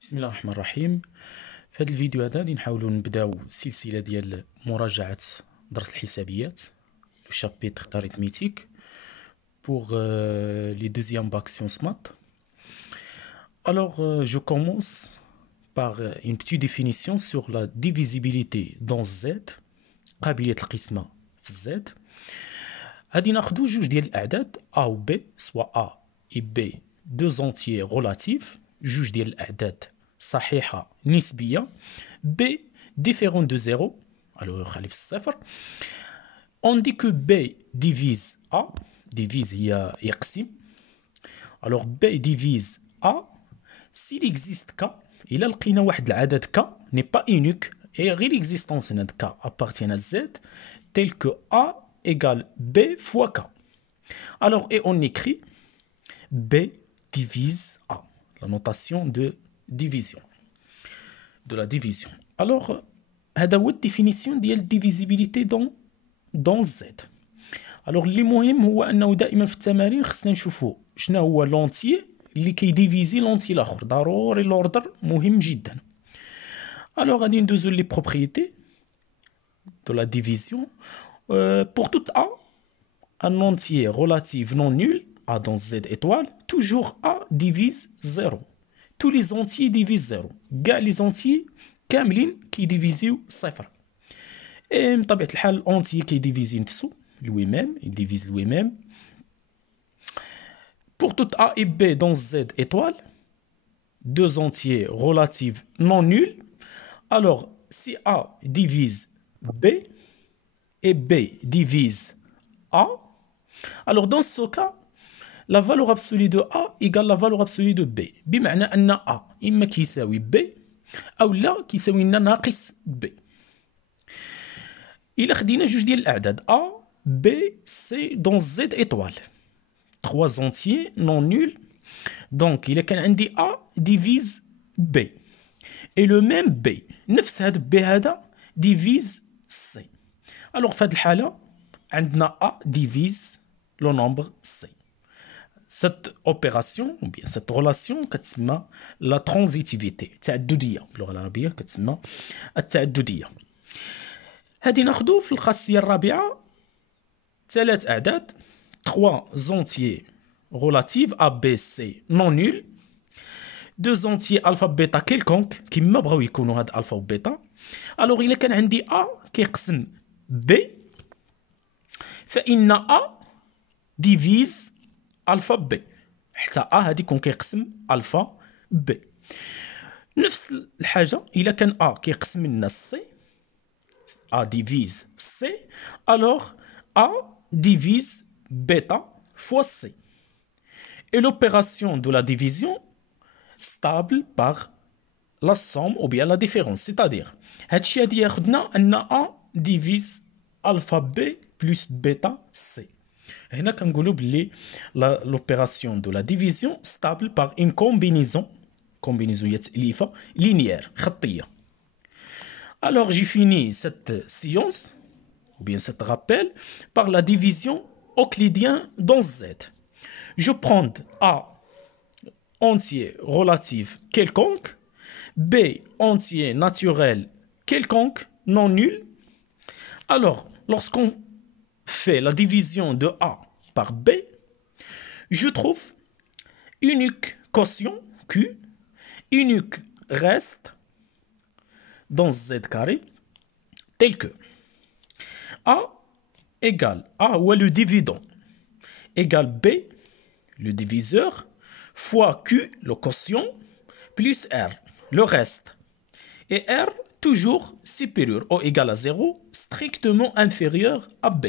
بسم الله الرحمن الرحيم. في هذا الفيديو هذا غادي نحاولوا نبداو سلسله ديال مراجعه درس الحسابيات لو شابيتر d'arithmétique pour les deuxième bac sciences maths. Alors je commence par une petite définition sur la divisibilité dans Z, قابلية القسمة في Z. غادي ناخذوا جوج ديال الاعداد A و B, soit A et B, deux entiers relatifs, جوج ديال الاعداد صحيحة نسبية. B différent de 0, alors يخالف الصفر. On dit que B divise A, divise هي يقسم. Alors B divise A s'il existe K, إلا لقينا واحد العدد K n'est pas unique et غير l'existence de K appartient à Z, tel que A égale B fois K. Alors, et on écrit B divise A, la notation de division, de la division. Alors, هذا هو الديفينيسيون ديال الديفيزيبيليتي دون زد. alors اللي مهم هو انه دائما في التمارين خصنا نشوفوا شنو هو لونتيي اللي كيديفيزي لونتي الاخر، ضروري الاوردر مهم جدا. alors غادي ندوزو لي بروبريتي de la division. Pour tout A, un entier relatif non nul, A dans Z étoile, toujours A divise 0. Tous les entiers divisent 0. كاع les entiers كاملين كيديفيزيو صفر. Et بطبيعة الحال entier كيديفيزي نفسه lui-même, il divise lui-même. Pour tout A et B dans Z étoile, deux entiers relatifs non nuls. Alors, si A divise B et B divise A, alors dans ce cas, la valeur absolue de A égale la valeur absolue de B. بمعنى أن A إما كيساوي B أو لا كيساوي لنا ناقص B. إلا خدينا جوج ديال الأعداد A, B, C dans Z étoile. Trois entiers non nuls. Donc إلا كان عندي A divise B. Et le même B, نفس هذا B هذا divise C. Alors في هذه الحالة عندنا A divise le nombre C. Cette opération ou bien cette relation كتسمى la transitivité, التعددية باللغة العربية كتسمى التعددية. هذه ناخذو في الخاصية الرابعة ثلاث أعداد 3 entiers relatifs A, B, C non nuls, deux entiers alpha bêta quelconque كيما بغاو يكونوا هاد alpha و bêta. alors إلا كان عندي A كيقسم B فإن A divise alpha B، حتى A هادي يكون كيقسم alpha B. نفس الحاجة إلا كان A كيقسم لنا C، A divise C، alors A divise bêta fois C. Et l'opération de la division stable par la somme ou bien la différence, c'est-à-dire هادشي هادي ياخدنا أن A divise alpha B plus bêta C. هنا كنقولوا بلي l'opération de la division stable par une combinaison هي تأليفة linéaire خطية. Alors j'ai fini cette séance ou bien cet rappel par la division euclidienne dans Z. Je prends A entier relatif quelconque, B entier naturel quelconque non nul. Alors lorsqu'on fait la division de A par B, je trouve unique quotient Q, unique reste dans Z carré, tel que A égale A ou le dividend égale B, le diviseur, fois Q, le quotient, plus R, le reste. Et R toujours supérieur ou égal à 0, strictement inférieur à B.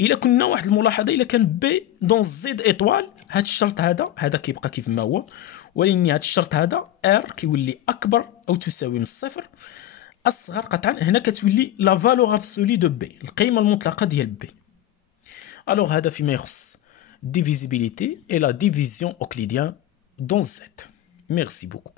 إلا كنا واحد الملاحظة إلا كان B dans Z étoile، هاد الشرط هذا كيبقى كيف ما هو، ولكن هاد الشرط هذا R كيولي أكبر أو تساوي من الصفر، أصغر قطعا هنا كتولي لا فالور ابسولي دو B، القيمة المطلقة ديال B. alors هذا فيما يخص divisibilité et la division euclidienne dans Z. Merci beaucoup.